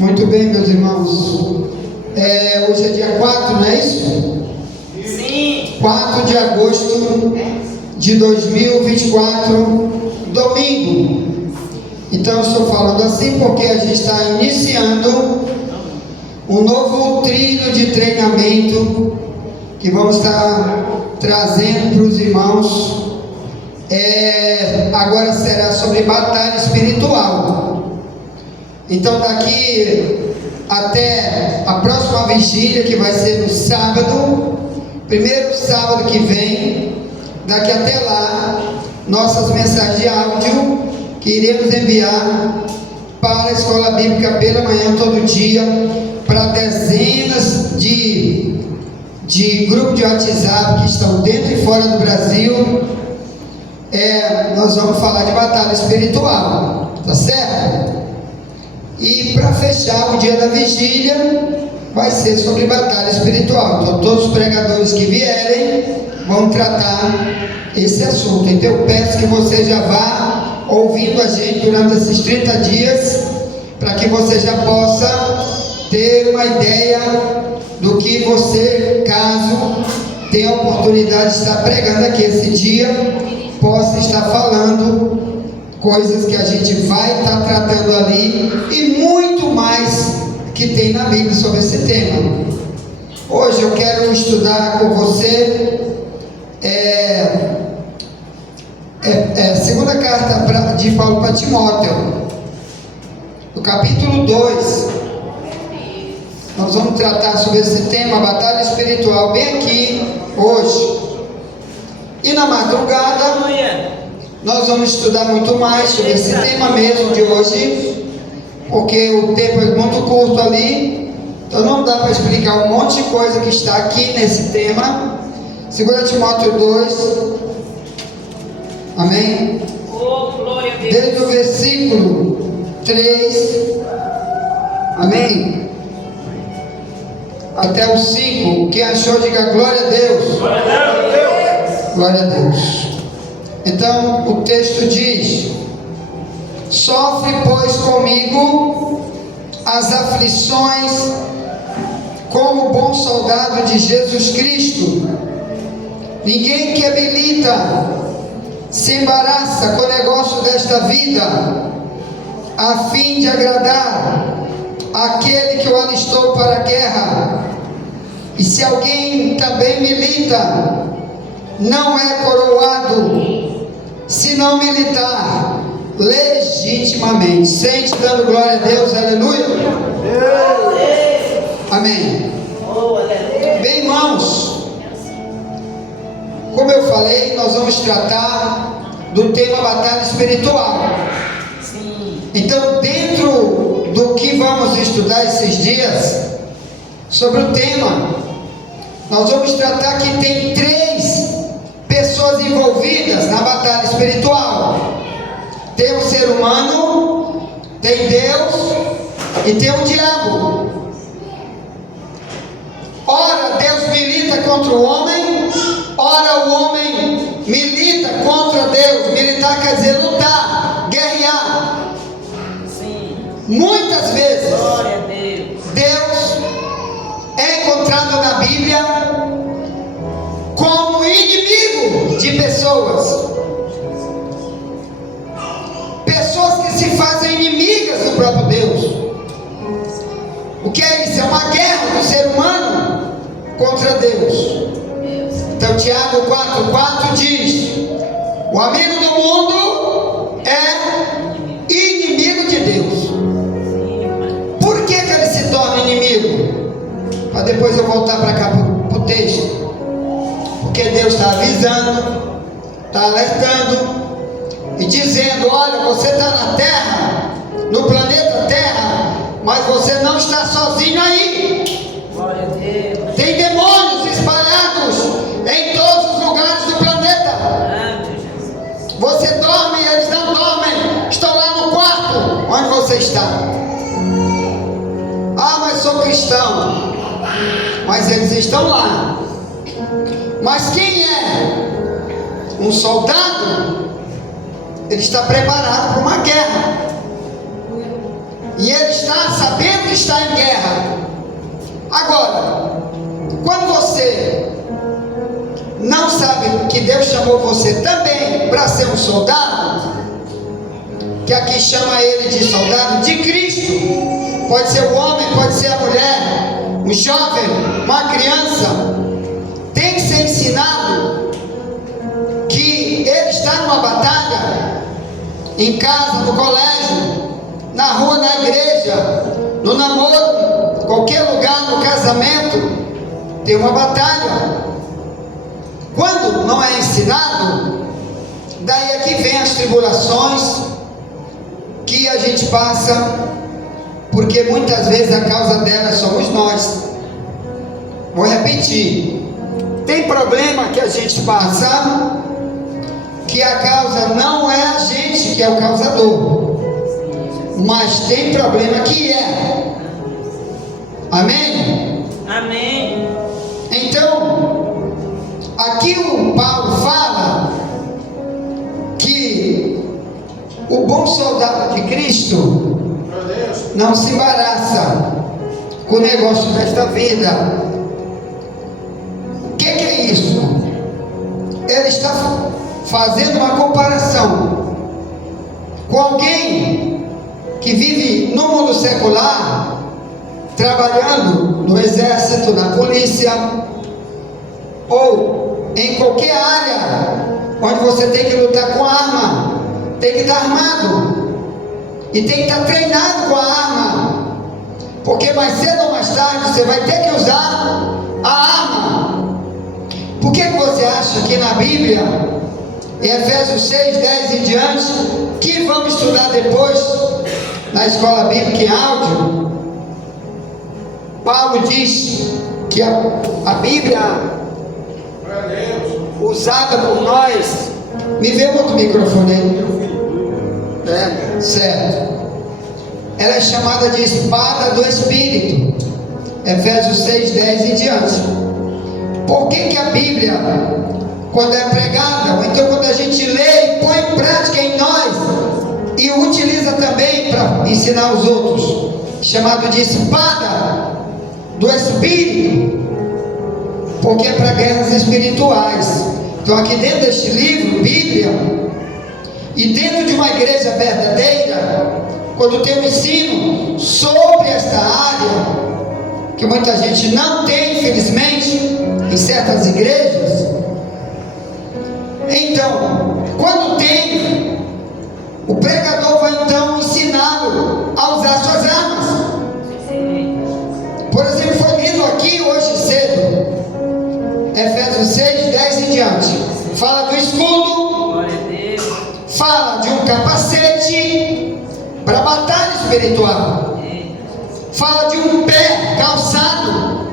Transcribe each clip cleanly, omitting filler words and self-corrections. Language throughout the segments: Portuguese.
Muito bem, meus irmãos. Hoje é dia 4, não é isso? Sim. 4 de agosto de 2024, domingo. Então eu estou falando assim porque a gente está iniciando um novo trilho de treinamento que vamos estar trazendo para os irmãos. Agora será sobre batalha espiritual. Então daqui até a próxima vigília, que vai ser no sábado, primeiro sábado que vem, daqui até lá, nossas mensagens de áudio que iremos enviar para a escola bíblica pela manhã todo dia, para dezenas de grupos de WhatsApp que estão dentro e fora do Brasil. Nós vamos falar de batalha espiritual, tá certo? E para fechar o dia da vigília, vai ser sobre batalha espiritual. Então todos os pregadores que vierem vão tratar esse assunto. Então eu peço que você já vá ouvindo a gente durante esses 30 dias, para que você já possa ter uma ideia do que você, caso tenha a oportunidade de estar pregando aqui esse dia, possa estar falando coisas que a gente vai estar tratando ali e muito mais que tem na Bíblia sobre esse tema. Hoje eu quero estudar com você segunda carta de Paulo para Timóteo, no capítulo 2. Nós vamos tratar sobre esse tema, batalha espiritual, bem aqui hoje. E na madrugada nós vamos estudar muito mais sobre esse tema mesmo de hoje, porque o tempo é muito curto ali, então não dá para explicar um monte de coisa que está aqui nesse tema. 2 Timóteo 2, amém? Oh, glória a Deus. Desde o versículo 3, amém? Até o 5, quem achou, diga glória a Deus. Glória a Deus. Glória a Deus. Então o texto diz: sofre, pois, comigo as aflições como bom soldado de Jesus Cristo. Ninguém que milita se embaraça com o negócio desta vida, a fim de agradar aquele que o alistou para a guerra. E se alguém também milita, não é coroado, se não militar legitimamente. Sente dando glória a Deus, aleluia. Amém. Bem, irmãos, como eu falei, nós vamos tratar do tema batalha espiritual. Então, dentro do que vamos estudar esses dias, sobre o tema, nós vamos tratar que tem 3 pessoas envolvidas na batalha espiritual. Tem o ser humano, tem Deus e tem o diabo. Ora Deus milita contra o homem, ora o homem milita contra Deus. Militar quer dizer lutar, guerrear. Muitas vezes Deus é encontrado na Bíblia como inimigo de pessoas que se fazem inimigas do próprio Deus. O que é isso? É uma guerra do ser humano contra Deus. Então Tiago 4,4 diz: o amigo do mundo é inimigo de Deus. Por que ele se torna inimigo? Para depois eu voltar para cá para o texto. Porque Deus está avisando, está alertando e dizendo: olha, você está na Terra, no planeta Terra, mas você não está sozinho aí. Glória a Deus. Tem demônios espalhados em todos os lugares do planeta. Você dorme e eles não dormem, estão lá no quarto onde você está. Ah, mas sou cristão. Mas eles estão lá. Mas quem é um soldado, ele está preparado para uma guerra. E ele está sabendo que está em guerra. Agora, quando você não sabe que Deus chamou você também para ser um soldado, que aqui chama ele de soldado de Cristo, pode ser o homem, pode ser a mulher, um jovem, uma criança, tem que ser ensinado que ele está numa batalha, em casa, no colégio, na rua, na igreja, no namoro, qualquer lugar, no casamento, tem uma batalha. Quando não é ensinado, daí é que vem as tribulações que a gente passa, porque muitas vezes a causa delas somos nós. Vou repetir, tem problema que a gente passa, que a causa não é a gente que é o causador, mas tem problema que é. Amém? Amém. Então, aqui o Paulo fala que o bom soldado de Cristo não se embaraça com o negócio desta vida. O que é isso? Ele está fazendo uma comparação com alguém que vive no mundo secular, trabalhando no exército, na polícia, ou em qualquer área onde você tem que lutar com arma, tem que estar armado e tem que estar treinado com a arma, porque mais cedo ou mais tarde você vai ter que usar a arma. Por que você acha que na Bíblia, em Efésios 6, 10 em diante, que vamos estudar depois na escola bíblica em áudio, Paulo diz que a Bíblia usada por nós, me vê outro microfone aí, certo, ela é chamada de espada do Espírito, Efésios 6, 10 em diante. Por que a Bíblia, quando é pregada, ou então quando a gente lê e põe em prática em nós, e utiliza também para ensinar os outros, chamado de espada do Espírito, porque é para guerras espirituais. Então aqui dentro deste livro, Bíblia, e dentro de uma igreja verdadeira, quando tem um ensino sobre esta área, que muita gente não tem, infelizmente, em certas igrejas, então, quando tem, o pregador vai então ensiná-lo a usar suas armas. Por exemplo, foi lido aqui hoje cedo, Efésios 6, 10 em diante. Fala do escudo, fala de um capacete para batalha espiritual, fala de um pé calçado.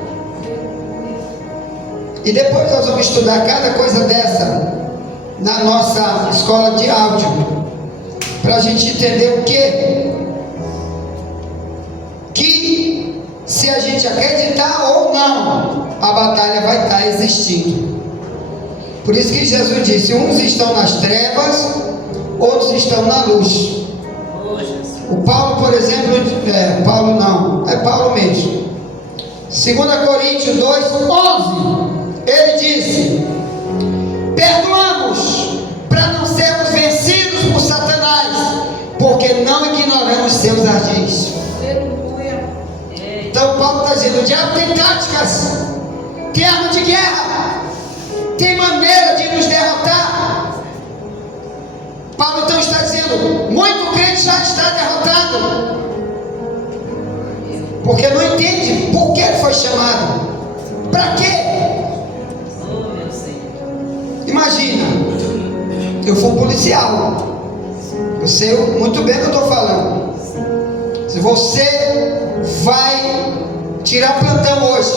E depois nós vamos estudar cada coisa dessa na nossa escola de áudio, para a gente entender o que se a gente acreditar ou não, a batalha vai estar existindo. Por isso que Jesus disse: uns estão nas trevas, outros estão na luz. O Paulo, por exemplo, Paulo não, é Paulo mesmo, 2 Coríntios 2, 11, ele disse: perdoamos para não sermos vencidos por Satanás, porque não ignoramos seus ardis. Então Paulo está dizendo: o diabo tem táticas, tem arma de guerra, tem maneira de nos derrotar. Paulo então está dizendo: muito crente já está derrotado, porque não entende por que ele foi chamado, para quê? Imagina, eu for policial, eu sei muito bem o que eu estou falando. Se você vai tirar plantão hoje,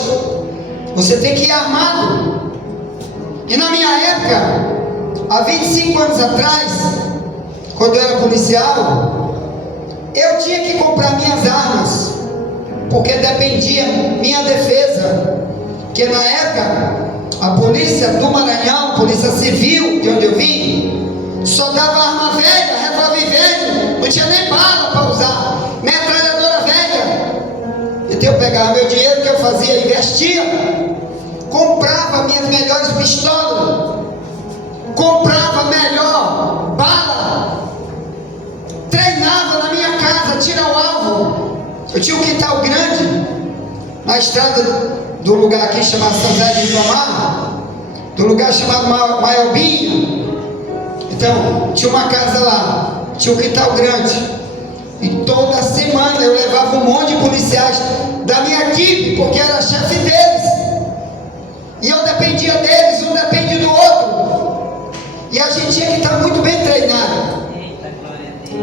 você tem que ir armado. E na minha época, há 25 anos atrás, quando eu era policial, eu tinha que comprar minhas armas, porque dependia minha defesa. Que na época, a polícia do Maranhão, polícia civil, de onde eu vim, só dava arma velha, revólver velho, não tinha nem bala para usar, metralhadora pegava meu dinheiro, o que eu fazia? Investia, comprava minhas melhores pistolas, comprava melhor bala, treinava na minha casa, tira o alvo. Eu tinha um quintal grande na estrada do lugar aqui chamado São José de Ribamar, do lugar chamado Maiobinha. Então tinha uma casa lá, tinha um quintal grande, e toda semana eu levava um monte de policiais da minha equipe, porque eu era chefe deles, e eu dependia deles, um depende do outro, e a gente tinha que estar muito bem treinado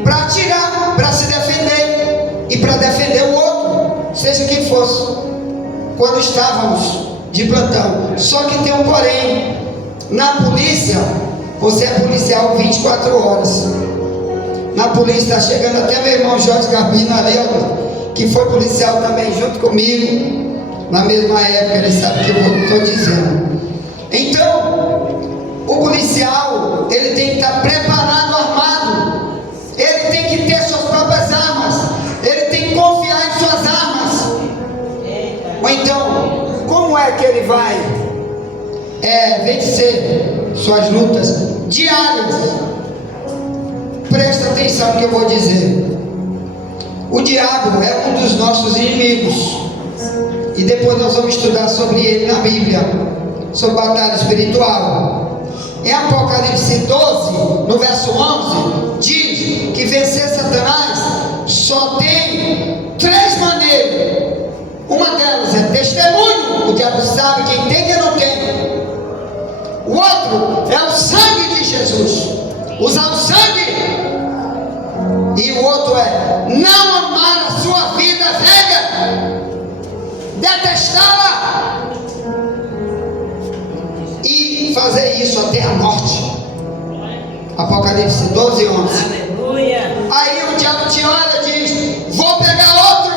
para atirar, para se defender e para defender o outro, seja quem fosse, quando estávamos de plantão. Só que tem um porém: na polícia você é policial 24 horas. Na polícia está chegando até meu irmão Jorge Garbino ali, que foi policial também junto comigo na mesma época, ele sabe o que eu estou dizendo. Então o policial, ele tem que estar preparado, armado, ele tem que ter suas próprias armas, ele tem que confiar em suas armas. Ou então, como é que ele vai vencer suas lutas diárias? Presta atenção no que eu vou dizer. O diabo é um dos nossos inimigos, e depois nós vamos estudar sobre ele na Bíblia, sobre batalha espiritual. Em Apocalipse 12, no verso 11, diz que vencer Satanás só tem 3 maneiras. Uma delas é testemunho, o diabo sabe quem tem e quem não tem. O outro é o sangue de Jesus, usar o sangue. E o outro é não amar a sua vida velha, detestá-la e fazer isso até a morte. Apocalipse 12, 11. Aleluia. Aí o diabo te olha e diz: vou pegar outro.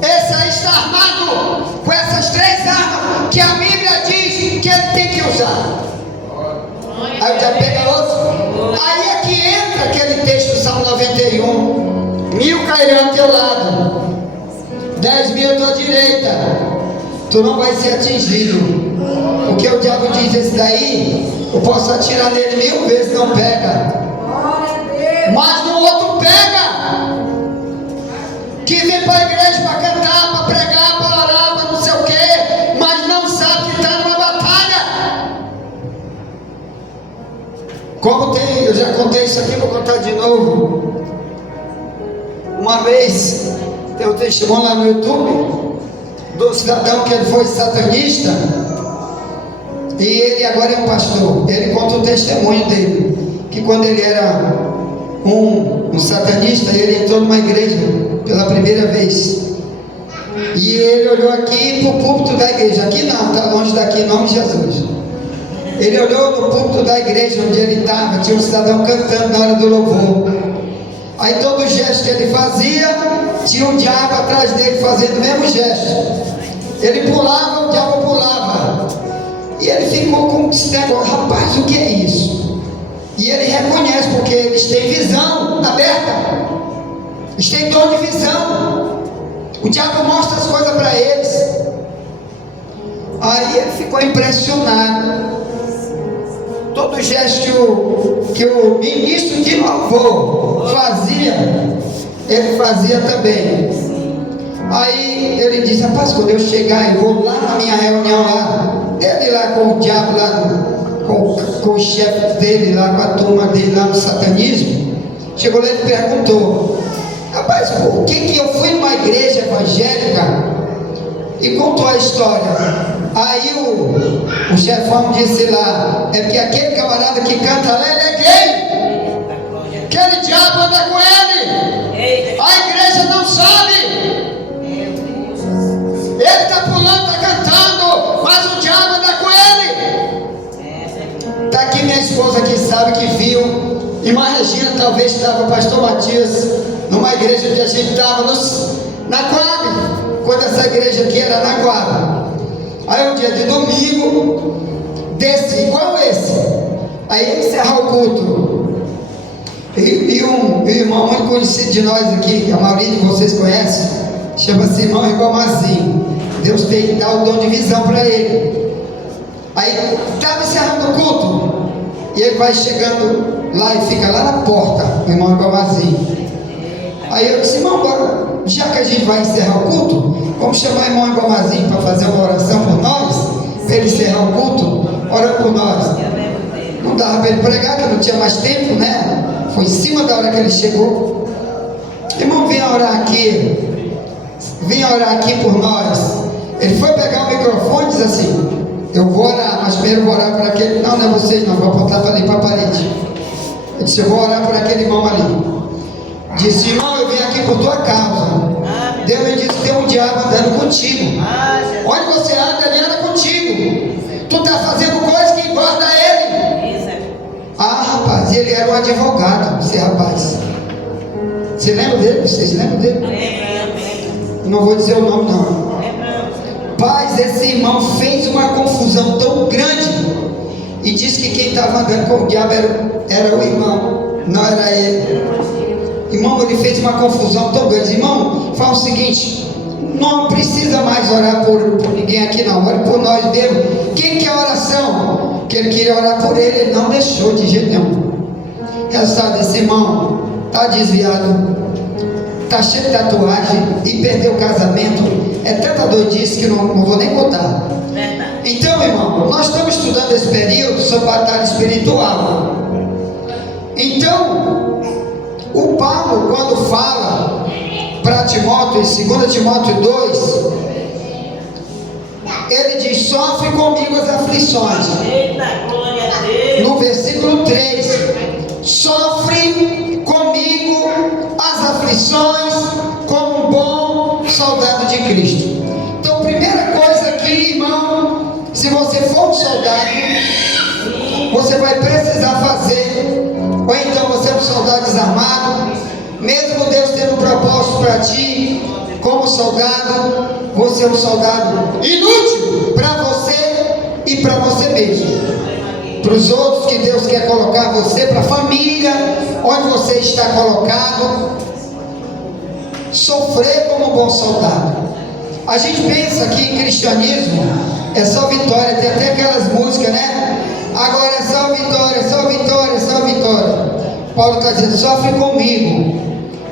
Esse aí está armado com essas 3 armas que a Bíblia diz que ele tem que usar. Aí o diabo pega outro. Aí é que entra aquele texto, Salmo 91: 1000 cairão ao teu lado, 10.000 à tua direita, tu não vai ser atingido. Porque o diabo diz: esse daí eu posso atirar nele 1000 vezes, não pega, mas no outro pega, que vem para a igreja para cantar, para pregar, para orar, para não sei o que, mas não sabe que está numa batalha. Como tem, eu já contei isso aqui, vou contar de novo. Uma vez tem um testemunho lá no YouTube do cidadão que ele foi satanista, e ele agora é um pastor. Ele conta o testemunho dele, que quando ele era um satanista, ele entrou numa igreja pela primeira vez, e ele olhou aqui para o púlpito da igreja. Aqui não, está longe daqui, em nome de Jesus. Ele olhou no púlpito da igreja onde ele estava, tinha um cidadão cantando na hora do louvor. Aí todo gesto que ele fazia, tinha um diabo atrás dele fazendo o mesmo gesto. Ele pulava, o diabo pulava. E ele ficou com esse negócio: rapaz, o que é isso? E ele reconhece, porque eles têm visão aberta, eles têm dom de visão. O diabo mostra as coisas para eles. Aí ele ficou impressionado. Todo gesto que o ministro de louvor fazia, ele fazia também. Aí ele disse: rapaz, quando eu chegar, eu vou lá na minha reunião lá, ele lá com o diabo lá, com o chefe dele lá, com a turma dele lá no satanismo. Chegou lá e perguntou: rapaz, por que eu fui numa igreja evangélica? E contou a história. Aí o chefão disse lá: é porque aquele camarada que canta lá, ele é gay, aquele diabo anda com ele, a igreja não sabe, ele está pulando, está cantando, mas o diabo anda com ele. Está aqui minha esposa que sabe, que viu. Irmã Regina talvez estava, pastor Matias, numa igreja onde a gente estava, na Coab, quando essa igreja aqui era na Coab. Aí um dia de domingo, desse igual esse, aí encerrar o culto, e um irmão muito conhecido de nós aqui, que a maioria de vocês conhece, chama-se irmão Igomazinho. Deus dá o dom de visão para ele. Aí estava encerrando o culto, e ele vai chegando lá e fica lá na porta, o irmão Igomazinho. Aí eu disse: irmão, agora, já que a gente vai encerrar o culto, vamos chamar o irmão Igomazinho para fazer uma oração por nós, para ele encerrar o culto, orando por nós. Não dava para ele pregar, que não tinha mais tempo, né? Foi em cima da hora que ele chegou. Irmão, venha orar aqui por nós. Ele foi pegar o microfone e disse assim: eu vou orar, mas primeiro eu vou orar para aquele. Não é vocês, não, vou apontar para ali, para a parede. Eu disse: eu vou orar por aquele irmão ali. Disse: irmão, eu vim aqui por tua causa. Deus me disse: tem um diabo andando contigo. Onde você anda, ele anda contigo. Tu está fazendo coisa que engorda ele. Ah, rapaz, ele era um advogado, esse rapaz. Você lembra dele? Vocês lembram dele? Não vou dizer o nome, não. Paz, esse irmão fez uma confusão tão grande e disse que quem estava andando com o diabo era o irmão, não era ele. Irmão, ele fez uma confusão tão grande. Irmão, fala o seguinte: não precisa mais orar por ninguém aqui, não. Ore por nós mesmo. Quem quer oração? Que ele queria orar por ele, ele não deixou de jeito nenhum. Resultado, esse irmão está desviado, está cheio de tatuagem e perdeu o casamento. É tanta doidice que não vou nem contar. Então, irmão, nós estamos estudando esse período sobre batalha espiritual. Então, o Paulo, quando fala para Timóteo, em 2 Timóteo 2, ele diz: sofre comigo as aflições. No versículo 3, sofre comigo as aflições como um bom soldado de Cristo. Então, primeira coisa aqui, irmão, se você for um soldado, você vai precisar fazer, ou então você é um soldado desarmado, mesmo Deus tendo um propósito para ti, como soldado, você é um soldado inútil para você e para você mesmo. Para os outros que Deus quer colocar você, para a família, onde você está colocado, sofrer como um bom soldado. A gente pensa que em cristianismo é só vitória, tem até aquelas músicas, né? Agora é só vitória, só vitória, só vitória. Paulo está dizendo: sofre comigo.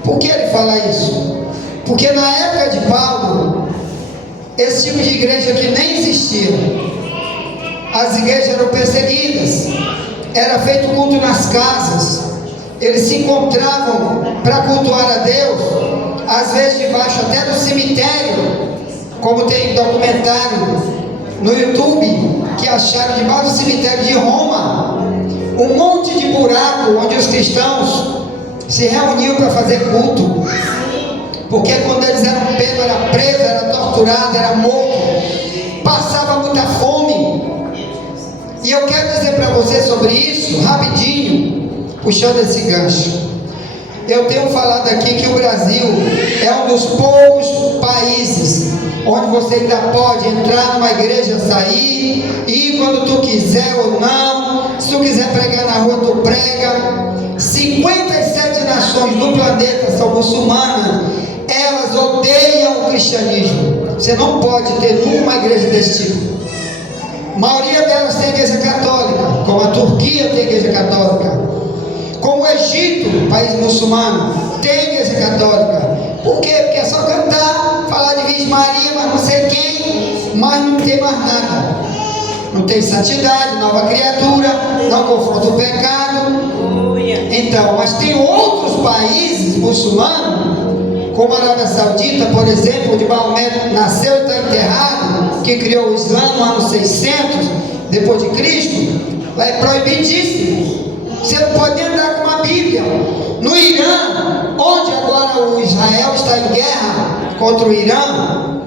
Por que ele fala isso? Porque na época de Paulo, esse tipo de igreja aqui nem existia. As igrejas eram perseguidas, era feito culto nas casas, eles se encontravam para cultuar a Deus, às vezes debaixo até do cemitério, como tem documentário no YouTube, que acharam debaixo do cemitério de Roma, um monte de buraco onde os cristãos se reuniam para fazer culto, porque quando eles eram pegos, era preso, era torturado, era morto, passava muita fome. E eu quero dizer para você sobre isso, rapidinho, puxando esse gancho. Eu tenho falado aqui que o Brasil é um dos poucos países onde você ainda pode entrar numa igreja, sair, ir quando tu quiser ou não. Se tu quiser pregar na rua, tu prega. 57 nações do planeta são muçulmanas. Elas odeiam o cristianismo. Você não pode ter numa igreja desse tipo. A maioria delas tem igreja católica, como a Turquia tem igreja católica, como o Egito, país muçulmano, tem igreja católica. Por quê? Porque é só cantar, falar de Virgem Maria, mas não sei quem, mas não tem mais nada. Não tem santidade, nova criatura, não confronta o pecado. Então, mas tem outros países muçulmanos, como a Arábia Saudita, por exemplo, onde Maomé nasceu e está enterrado, que criou o Islã no ano 600 depois de Cristo. Lá é proibidíssimo. Você não pode nem andar com uma Bíblia. No Irã, onde agora o Israel está em guerra contra o Irã,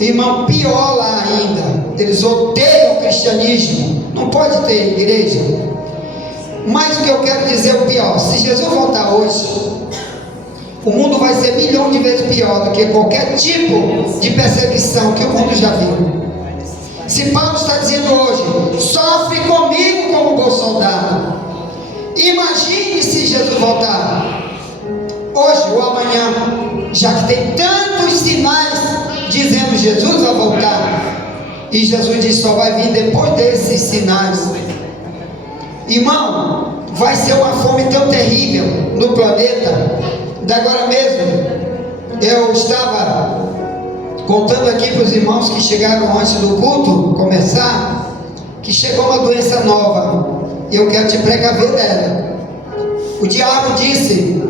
irmão, pior lá ainda. Eles odeiam o cristianismo. Não pode ter igreja. Mas o que eu quero dizer é o pior: se Jesus voltar hoje, o mundo vai ser milhão de vezes pior do que qualquer tipo de perseguição que o mundo já viu. Se Paulo está dizendo hoje: sofre comigo como bom soldado, imagine se Jesus voltar hoje ou amanhã. já que tem tantos sinais dizendo Jesus vai voltar. E Jesus disse: só vai vir depois desses sinais. Irmão, vai ser uma fome tão terrível no planeta. Da agora mesmo, eu estava contando aqui para os irmãos que chegaram antes do culto começar, que chegou uma doença nova, e eu quero te precaver dela. O diabo disse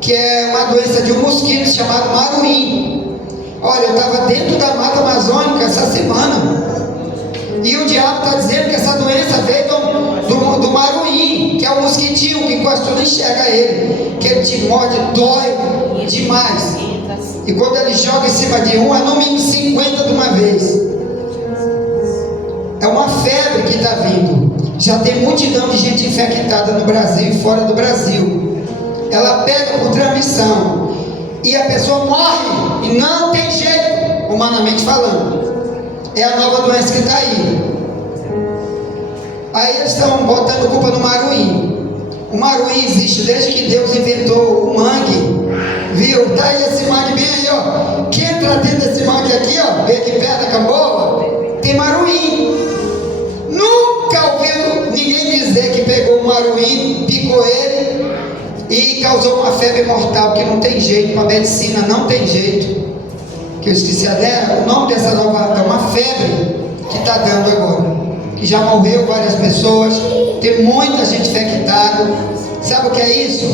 que é uma doença de um mosquito chamado maruim. Olha, eu estava dentro da mata amazônica essa semana, e o diabo está dizendo que essa doença veio do maruim, que é um mosquitinho que enquanto tu não enxerga ele, que ele te morde, dói demais. E quando ele joga em cima de um, é no mínimo 50 de uma vez. É uma febre que está vindo. Já tem multidão de gente infectada no Brasil e fora do Brasil. Ela pega por transmissão, e a pessoa morre, e não tem jeito, humanamente falando. É a nova doença que está aí. Aí eles estão botando culpa no maruim. O maruim existe desde que Deus inventou o mangue. Viu? Tá aí esse mangue bem aí, ó. Quem entra dentro desse mangue aqui, ó, bem aqui perto da Camboa, tem maruim. Nunca ouviu ninguém dizer que pegou um maruim, picou ele e causou uma febre mortal, que não tem jeito, com a medicina não tem jeito. Que eu esqueci até o nome dessa nova, é uma febre que está dando agora, que já morreu várias pessoas, tem muita gente infectada. Sabe o que é isso?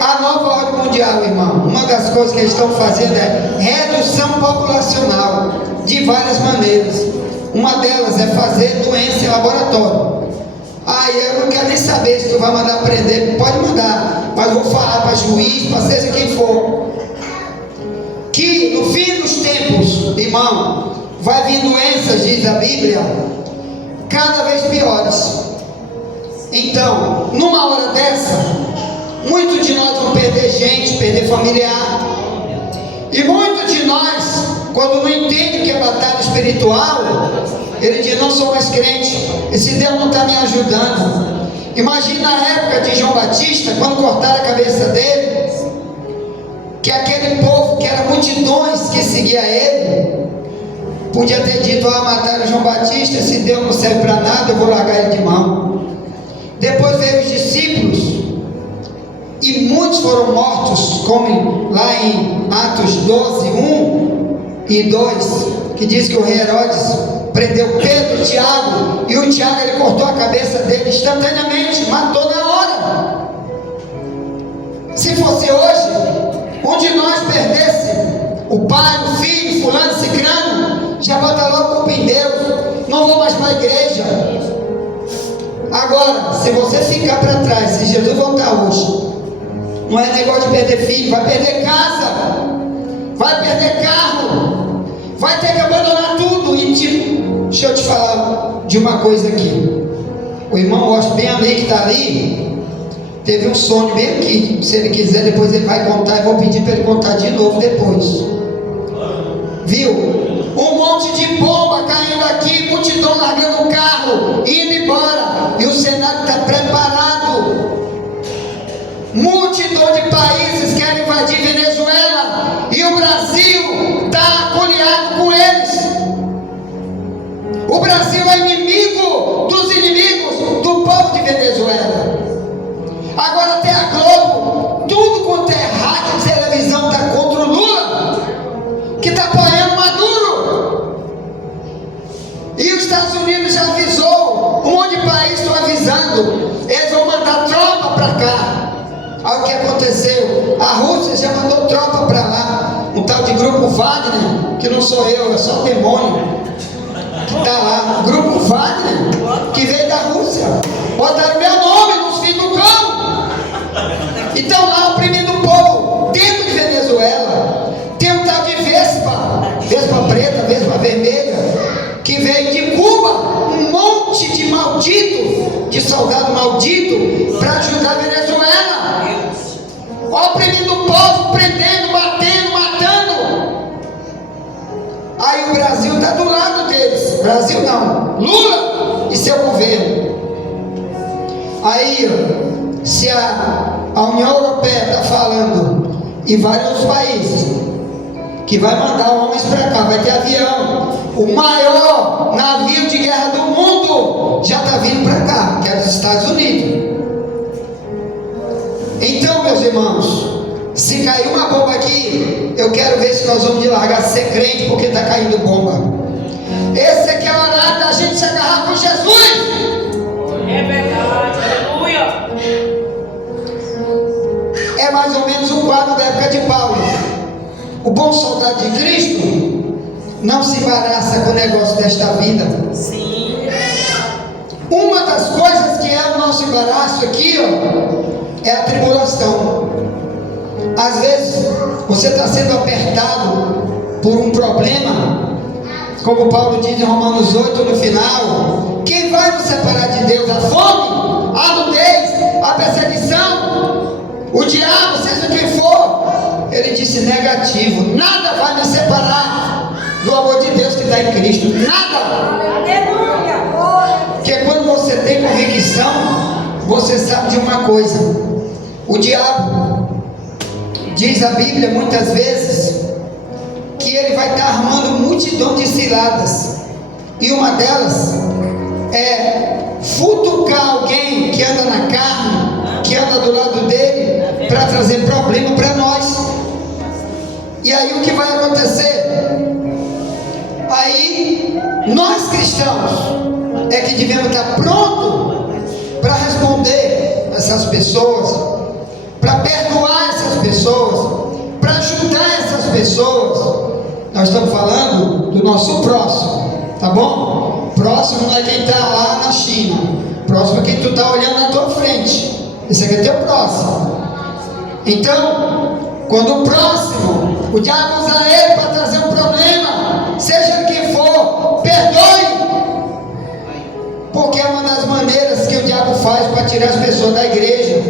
A nova ordem mundial, irmão. Uma das coisas que eles estão fazendo é redução populacional, de várias maneiras. Uma delas é fazer doença em laboratório. Eu não quero nem saber se tu vai mandar prender, pode mandar, mas vou falar para juiz, para seja quem for, que no fim dos tempos, irmão, vai vir doenças, diz a Bíblia, cada vez piores. Então, numa hora dessa, muitos de nós vão perder gente, perder familiar. E muitos de nós, quando não entendem que é batalha espiritual, ele diz: não sou mais crente, esse Deus não está me ajudando. Imagina a época de João Batista, quando cortaram a cabeça dele, que aquele povo, que era multidões que seguia ele, podia ter dito: mataram João Batista, esse Deus não serve para nada, eu vou largar ele de mão. Depois veio os discípulos, e muitos foram mortos, como lá em Atos 12, 1 e 2, que diz que o rei Herodes prendeu Pedro e Tiago, e o Tiago, ele cortou a cabeça dele instantaneamente, matou na hora. Se fosse hoje, um de nós perdesse o pai, o filho, fulano, cicrano, já bota logo culpa em Deus, não vou mais para a igreja. Agora, se você ficar para trás, se Jesus voltar hoje, não é negócio de perder filho, vai perder casa, vai perder carro, vai ter que abandonar tudo. E deixa eu te falar de uma coisa aqui. O irmão Austin, bem ali que está ali, teve um sonho bem aqui. Se ele quiser, depois ele vai contar, e vou pedir para ele contar de novo depois. Viu? Um monte de bomba caindo aqui, multidão largando o carro, indo embora, e o cenário está preparado. Multidão de países querem invadir Venezuela, e o Brasil está acolhido com eles. O Brasil é inimigo dos inimigos do povo de Venezuela. Agora até a Globo, tudo quanto é rádio, televisão, está contra o Lula, que está apoiando Maduro. E os Estados Unidos já avisou, um monte de países estão avisando, eles vão mandar tropa para cá. Olha o que aconteceu, a Rússia já mandou tropa para lá, um tal de Grupo Wagner, que não sou eu, é só o demônio que está lá. O Grupo Wagner, que veio da Rússia, botaram meu nome nos filhos do cão, e estão lá oprimindo o povo, dentro de Venezuela. Tem um tal de Vespa preta, Vespa vermelha, que veio de Cuba, um monte de maldito, de soldado maldito, para ajudar a Venezuela, oprimindo o povo, prendendo, batendo, matando. Aí o Brasil está do lado deles. Brasil não, Lula e seu governo. Aí, se a União Europeia está falando e vários países, que vai mandar homens para cá, vai ter avião. O maior navio de guerra do mundo já está vindo para cá, que é dos Estados Unidos. Então, meus irmãos, se cair uma bomba aqui, eu quero ver se nós vamos de largar ser crente porque está caindo bomba. Esse aqui é o horário da gente se agarrar com Jesus. É verdade, aleluia. É mais ou menos o quadro da época de Paulo. O bom soldado de Cristo não se embaraça com o negócio desta vida. Sim. Uma das coisas que é o nosso embaraço aqui, ó, é a tribulação. Às vezes você está sendo apertado por um problema, como Paulo diz em Romanos 8 no final: quem vai nos separar de Deus? A fome, a nudez, a perseguição, o diabo, seja quem for. Ele disse negativo: nada vai me separar do amor de Deus que está em Cristo. Nada. Porque quando você tem convicção, você sabe de uma coisa: o diabo, diz a Bíblia muitas vezes, que ele vai estar armando multidão de ciladas, e uma delas é futucar alguém que anda na carne, que anda do lado dele, para trazer problema para nós. E aí o que vai acontecer? Aí nós cristãos é que devemos estar prontos para responder essas pessoas, para perdoar essas pessoas, para ajudar essas pessoas. Nós estamos falando do nosso próximo, tá bom? Próximo não é quem está lá na China, próximo é quem tu está olhando na tua frente. Esse aqui é teu próximo. Então, quando o próximo, o diabo usa ele para trazer um problema, seja quem for, perdoe, porque é uma das maneiras que o diabo faz para tirar as pessoas da igreja,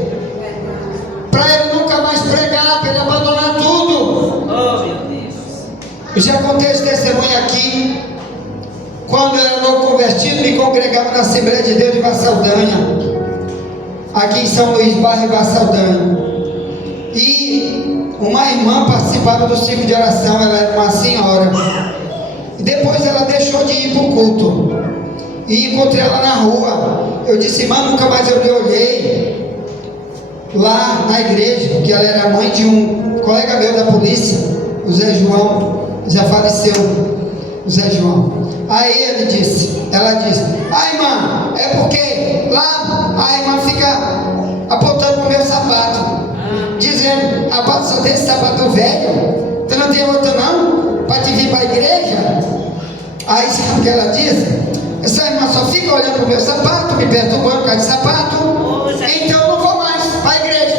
para ele nunca mais pregar, para ele abandonar tudo. Oh, meu Deus. Eu já contei esse testemunho aqui. Quando eu era novo convertido, me congregava na Assembleia de Deus de Vassaldanha, aqui em São Luís, bairro Vassaldanha. E uma irmã participava do ciclo de oração, ela era uma senhora. E depois ela deixou de ir para o culto. E encontrei ela na rua. Eu disse: irmã, nunca mais eu lhe olhei. Lá na igreja, porque ela era mãe de um colega meu da polícia, o Zé João, já faleceu, o Zé João. Aí ela disse: ah, irmã, é porque lá a irmã fica apontando pro meu sapato, dizendo: rapaz, só tem esse sapato velho, tu não tem outro não, para te vir para a igreja? Aí sabe o que ela disse? Essa irmã só fica olhando pro meu sapato, me perturbando por causa de sapato, então eu não vou mais para a igreja.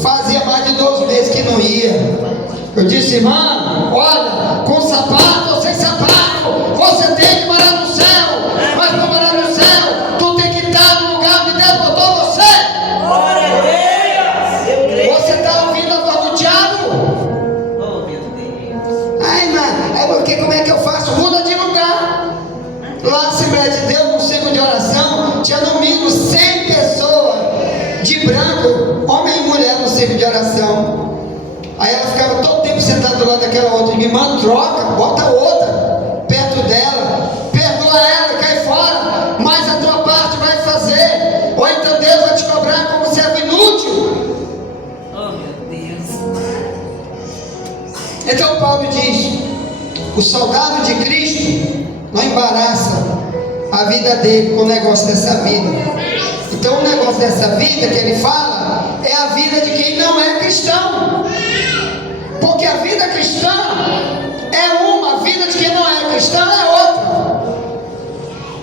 Fazia mais de 12 meses que não ia. Eu disse: irmã, olha, com sapato ou sem sapato, você tem que morar no céu. Mas para morar no céu, tu tem que estar no lugar onde Deus botou você. Glória a Deus. Eu creio. Você está ouvindo a voz do diabo? Oh, meu Deus. Ai, irmã, é porque como é que eu faço? Muda de lugar. Lá na Assembleia de Deus, no ciclo de oração, tinha no mínimo 100 pessoas de branco, homem e mulher, no ciclo de oração. Aí ela ficava todo tempo sentada do lado daquela outra. Me manda, troca, bota outra perto dela, perdoa ela, cai fora, mas a tua parte vai fazer, ou então Deus vai te cobrar como servo inútil. Oh, meu Deus. Então Paulo diz: o soldado de Cristo não embaraça a vida dele com o negócio dessa vida. Então o negócio dessa vida que ele fala é a vida de quem não é cristão. Porque a vida cristã é uma, a vida de quem não é cristão é outra.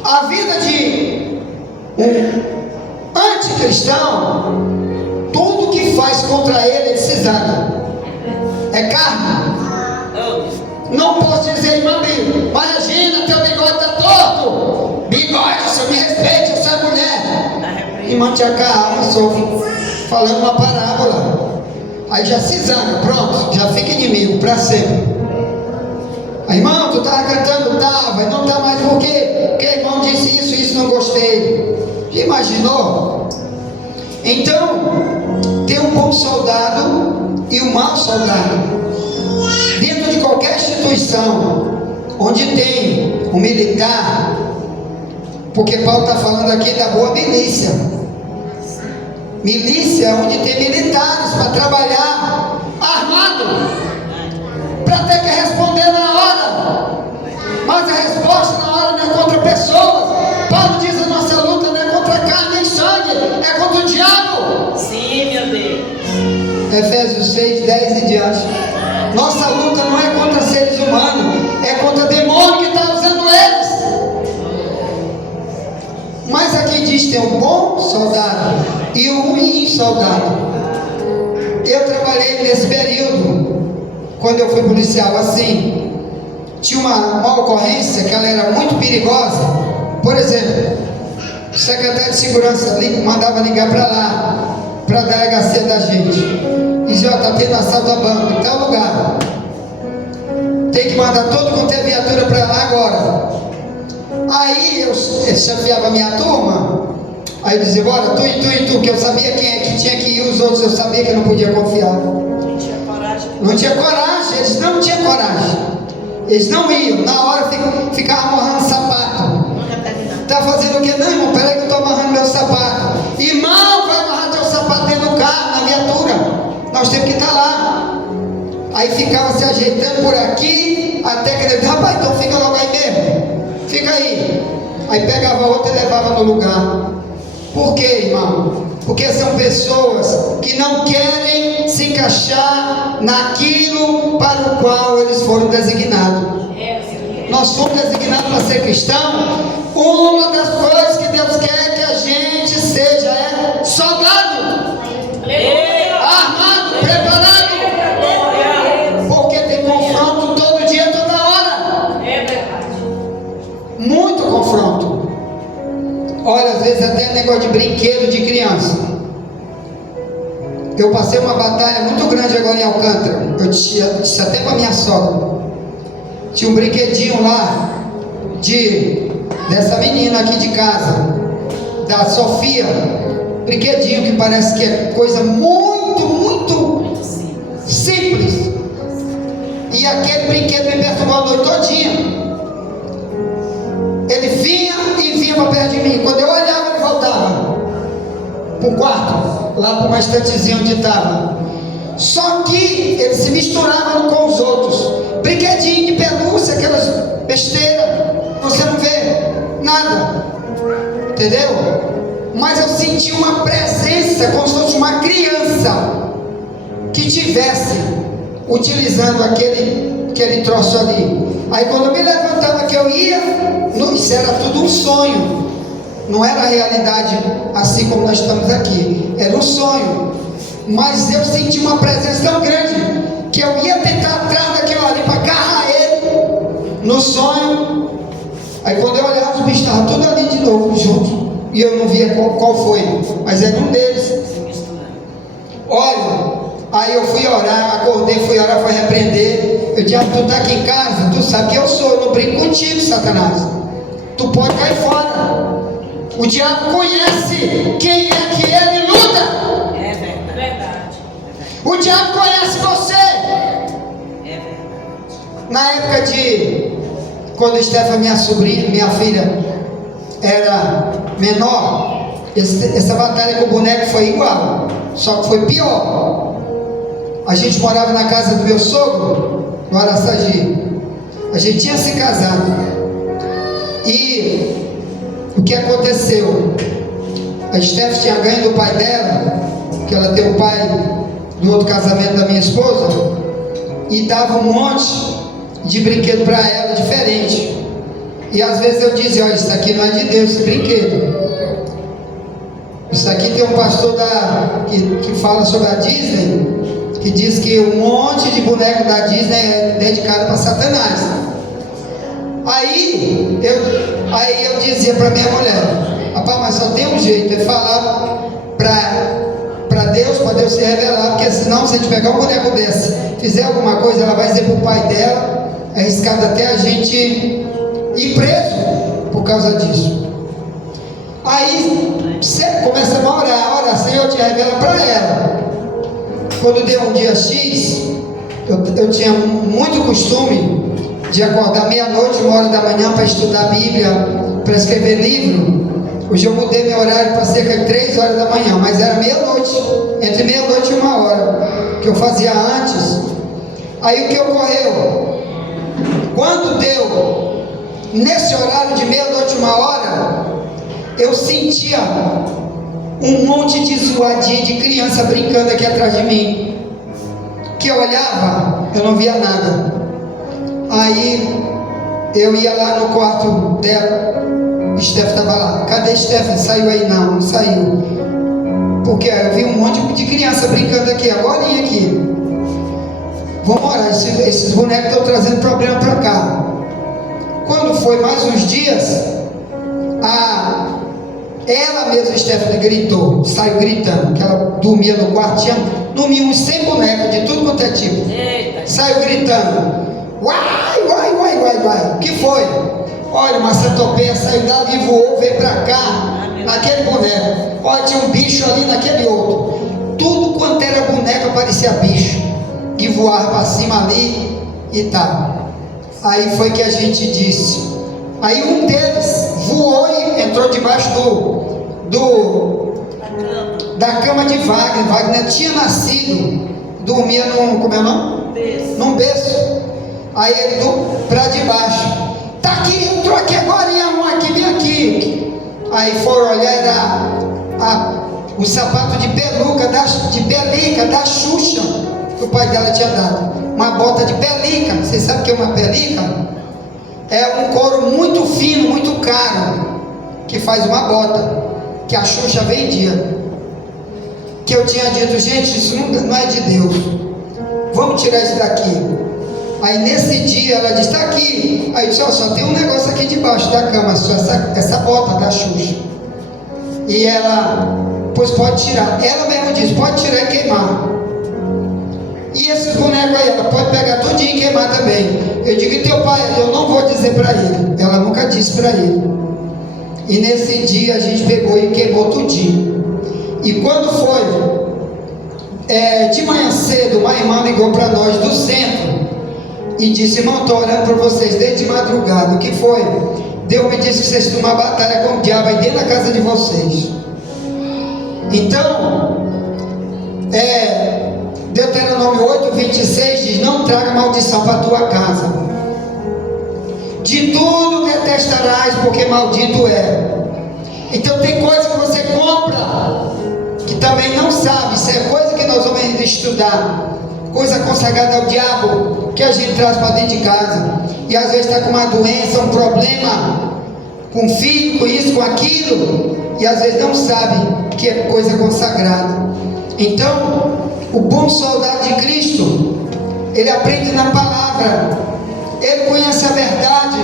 A vida de um anticristão, tudo que faz contra ele é cisada, é carne. Não posso dizer: irmã Bíblia, imagina, teu bigode está torto. Bigode, você me respeite, eu sou mulher. Irmã Tia Carla, estou falando uma parábola. Aí já se zanga, pronto, já fica inimigo para sempre. Aí, irmão, tu estava cantando, tava, e não está mais por quê? Porque o irmão disse isso, não gostei. Já imaginou? Então, ter um bom soldado e o mau soldado. Dentro de qualquer instituição onde tem um militar, porque Paulo está falando aqui da boa milícia. Milícia é onde tem militares para trabalhar armado, para ter que responder na hora. Mas a resposta na hora não é contra pessoas. Paulo diz: a nossa luta não é contra carne nem sangue, é contra o diabo. Sim, meu Deus. Efésios 6, 10 e diante. Nossa luta não é contra seres humanos, é contra demônio que está usando eles. Mas aqui diz: tem um bom soldado e um ruim soldado. Eu trabalhei nesse período, quando eu fui policial, assim. Tinha uma ocorrência que ela era muito perigosa. Por exemplo, o secretário de segurança mandava ligar para lá, para a delegacia da gente, e dizia: ó, está tendo assalto a banco em tal lugar, tem que mandar todo quanto é viatura para lá agora. Aí eu chefiava a minha turma, aí eu dizia: bora, tu e tu, que eu sabia quem é que tinha que ir, os outros eu sabia que eu não podia confiar. Não tinha coragem. Não tinha coragem, eles não tinham coragem. Eles não iam, na hora ficavam amarrando sapato. Nunca terminava. Está fazendo o que? Não, irmão, peraí que eu estou amarrando meu sapato. Irmão, vai amarrar teu sapato dentro do carro, na viatura. Nós temos que estar lá. Aí ficava se ajeitando por aqui, até que ele disse: rapaz, então fica logo aí mesmo. Fica aí. Aí pegava outra e levava no lugar. Por quê, irmão? Porque são pessoas que não querem se encaixar naquilo para o qual eles foram designados. Nós somos designados para ser cristão. Uma das coisas que Deus quer que a gente seja é soldado, armado, preparado, porque tem confronto todo dia, toda hora. Muito confronto. Olha, às vezes até negócio de brinquedo de criança. Eu passei uma batalha muito grande agora em Alcântara. Eu disse até para minha sogra. Tinha um brinquedinho lá dessa menina aqui de casa, da Sofia. Brinquedinho que parece que é coisa muito simples. E aquele brinquedo me perturbou a noite todinha. Ele vinha para perto de mim. Quando eu olhava, ele voltava para o quarto, lá para uma estantezinha onde estava. Só que ele se misturava com os outros. Brinquedinho de pelúcia, aquelas besteiras, você não vê nada, entendeu? Mas eu senti uma presença, como se fosse uma criança que tivesse utilizando aquele troço ali. Aí quando eu me levantava que eu ia, isso era tudo um sonho, não era a realidade assim como nós estamos aqui, era um sonho. Mas eu senti uma presença tão grande que eu ia tentar atrás daquilo ali para agarrar ele no sonho. Aí quando eu olhava, os bichos estavam tudo ali de novo junto, e eu não via qual foi, mas era um deles. Olha, aí eu fui orar, acordei, fui orar, fui repreender. Eu disse: tu está aqui em casa, tu sabe que eu sou, eu não brinco contigo, Satanás. Tu pode cair fora. O diabo conhece quem é que ele luta. É verdade. O diabo conhece você. É verdade. Na época quando Stephanie, minha sobrinha, minha filha, era menor, essa batalha com o boneco foi igual, só que foi pior. A gente morava na casa do meu sogro, no Araçagi. A gente tinha se casado. E o que aconteceu? A Steph tinha ganho do pai dela, que ela tem o pai do outro casamento da minha esposa, e dava um monte de brinquedo para ela diferente. E às vezes eu dizia: olha, isso aqui não é de Deus, esse brinquedo. Isso aqui tem um pastor que fala sobre a Disney, que diz que um monte de boneco da Disney é dedicado para Satanás. Aí eu dizia para minha mulher: rapaz, mas só tem um jeito, é falar para Deus se revelar, porque senão, se a gente pegar um boneco desse, fizer alguma coisa, ela vai dizer para o pai dela, é arriscado até a gente ir preso por causa disso. Aí você começa a orar: Senhor, te revela para ela, quando deu um dia X, eu tinha muito costume de acordar meia-noite, 1h da manhã para estudar a Bíblia, para escrever livro. Hoje eu mudei meu horário para cerca de 3 horas da manhã, mas era meia-noite, entre meia-noite e 1h, que eu fazia antes. Aí o que ocorreu? Quando deu nesse horário de meia-noite, 1h, eu sentia um monte de zoadinha de criança brincando aqui atrás de mim, que eu olhava, eu não via nada. Aí eu ia lá no quarto dela, Steph estava lá. Cadê Steph? Saiu aí? Não saiu. Porque eu vi um monte de criança brincando aqui, agora aqui. Vamos orar, esses bonecos estão trazendo problema para cá. Quando foi mais uns dias, ela mesma, Stephanie, gritou, saiu gritando, que ela dormia no quarto, dormia uns 100 bonecos, de tudo quanto é tipo. Eita. Saiu gritando, uai, o que foi? Olha, uma centopeia saiu dali e voou, veio pra cá, naquele boneco. Olha, tinha um bicho ali naquele outro. Tudo quanto era boneco parecia bicho, e voava pra cima ali e tal. Aí foi que a gente disse. Aí um deles voou e entrou debaixo da cama de Wagner. Wagner tinha nascido, dormia num, como é o nome? Num berço. Aí ele para debaixo. Tá aqui, entrou aqui agora, aqui, vem aqui. Aí foram olhar, era o sapato de peluca, de pelica, da Xuxa, que o pai dela tinha dado. Uma bota de pelica. Vocês sabem o que é uma pelica? É um couro muito fino, muito caro, que faz uma bota, que a Xuxa vendia. Que eu tinha dito, gente, isso não é de Deus, vamos tirar isso daqui. Aí nesse dia ela disse, está aqui. Aí eu disse, só tem um negócio aqui debaixo da cama, só essa bota da Xuxa. E ela, pois pode tirar. Ela mesma disse, pode tirar e queimar. E esses bonecos aí, ela pode pegar tudinho e queimar também. Eu digo, e teu pai? Eu não vou dizer para ele. Ela nunca disse para ele. E nesse dia a gente pegou e queimou tudinho. E quando foi de manhã cedo, uma irmã ligou para nós do centro e disse, irmão, estou orando por vocês desde madrugada. O que foi? Deus me disse que vocês estão numa batalha com o diabo aí dentro da casa de vocês. Então, Deuteronômio 8:26 diz, não traga maldição para a tua casa. De tudo detestarás, porque maldito é. Então tem coisa que você compra, que também não sabe. Isso é coisa que nós vamos estudar. Coisa consagrada ao diabo, que a gente traz para dentro de casa. E às vezes está com uma doença, um problema, com filho, com isso, com aquilo. E às vezes não sabe que é coisa consagrada. Então, o bom soldado de Cristo, ele aprende na palavra. Ele conhece a verdade,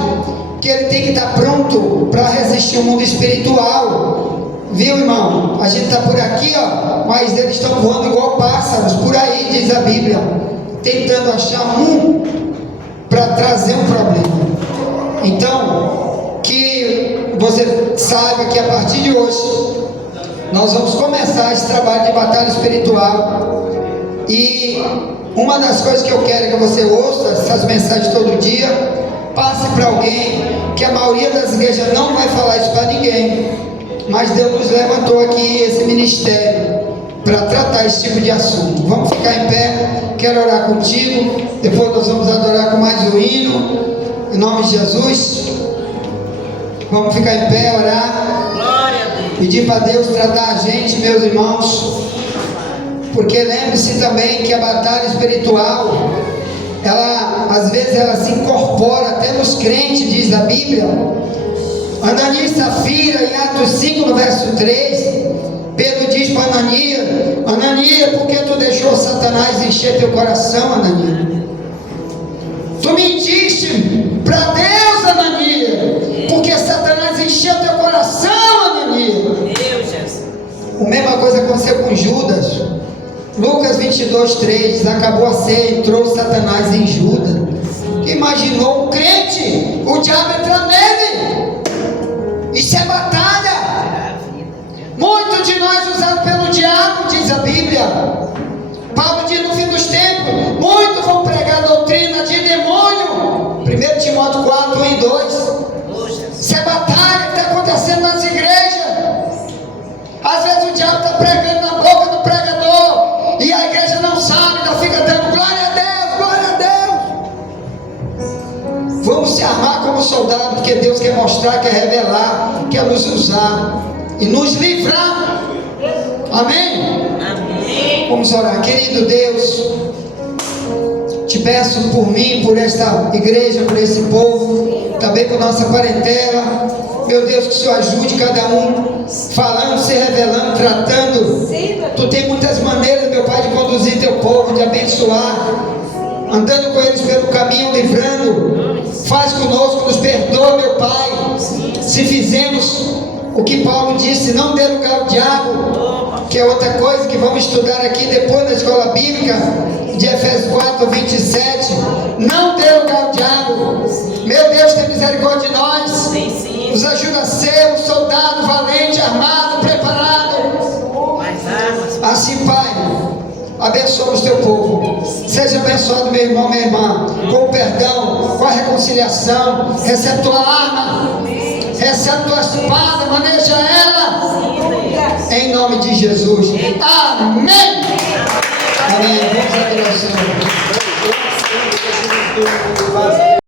que ele tem que estar pronto para resistir ao mundo espiritual. Viu, irmão? A gente está por aqui, mas eles estão voando igual pássaros, por aí, diz a Bíblia, tentando achar um para trazer um problema. Então, que você saiba que a partir de hoje, nós vamos começar esse trabalho de batalha espiritual. E uma das coisas que eu quero é que você ouça essas mensagens todo dia, passe para alguém, que a maioria das igrejas não vai falar isso para ninguém, mas Deus nos levantou aqui esse ministério para tratar esse tipo de assunto. Vamos ficar em pé, quero orar contigo, depois nós vamos adorar com mais um hino, em nome de Jesus. Vamos ficar em pé, orar, pedir para Deus tratar a gente, meus irmãos, porque lembre-se também que a batalha espiritual, ela às vezes ela se incorpora até nos crentes, diz a Bíblia. Ananias e Safira, em Atos 5, no verso 3, Pedro diz para Ananias, Ananias, por que tu deixou Satanás encher teu coração, Ananias? Tu mentiste para Deus, Ananias, porque Satanás encheu teu coração, Ananias. A mesma coisa aconteceu com Judas. Lucas 22:3 diz, acabou a ceia, entrou Satanás em Judas. Imaginou um crente, o diabo entra nele. Isso é batalha. Muitos de nós usados pelo diabo, diz a Bíblia, Paulo diz no fim dos tempos, muitos vão pregar doutrina de demônio. 1 Timóteo 4, 1 e 2. Isso é batalha que está acontecendo nas igrejas. Às vezes o diabo está pregando na boca do pregador e a igreja não sabe, ainda fica dando glória a Deus, glória a Deus. Vamos se armar como soldado, porque Deus quer mostrar, quer revelar, quer nos usar e nos livrar. Amém? Amém. Vamos orar. Querido Deus, te peço por mim, por esta igreja, por esse povo, também por nossa parentela. Meu Deus, que o Senhor ajude cada um, falando, se revelando, tratando. Tu tem muitas maneiras, meu Pai, de conduzir teu povo, de abençoar, andando com eles pelo caminho, livrando. Faz conosco, nos perdoa, meu Pai, se fizemos o que Paulo disse, não dê lugar ao diabo, que é outra coisa que vamos estudar aqui depois na escola bíblica de Efésios 4, 27. Não dê lugar ao diabo. Meu Deus, tem misericórdia de nós. Nos ajuda a ser um soldado valente, armado, preparado. Assim, Pai, abençoa o teu povo. Seja abençoado, meu irmão, minha irmã, com o perdão, com a reconciliação. Recebe tua arma, recebe tua espada, maneja ela, em nome de Jesus. Amém. Amém. Vamos à adoração.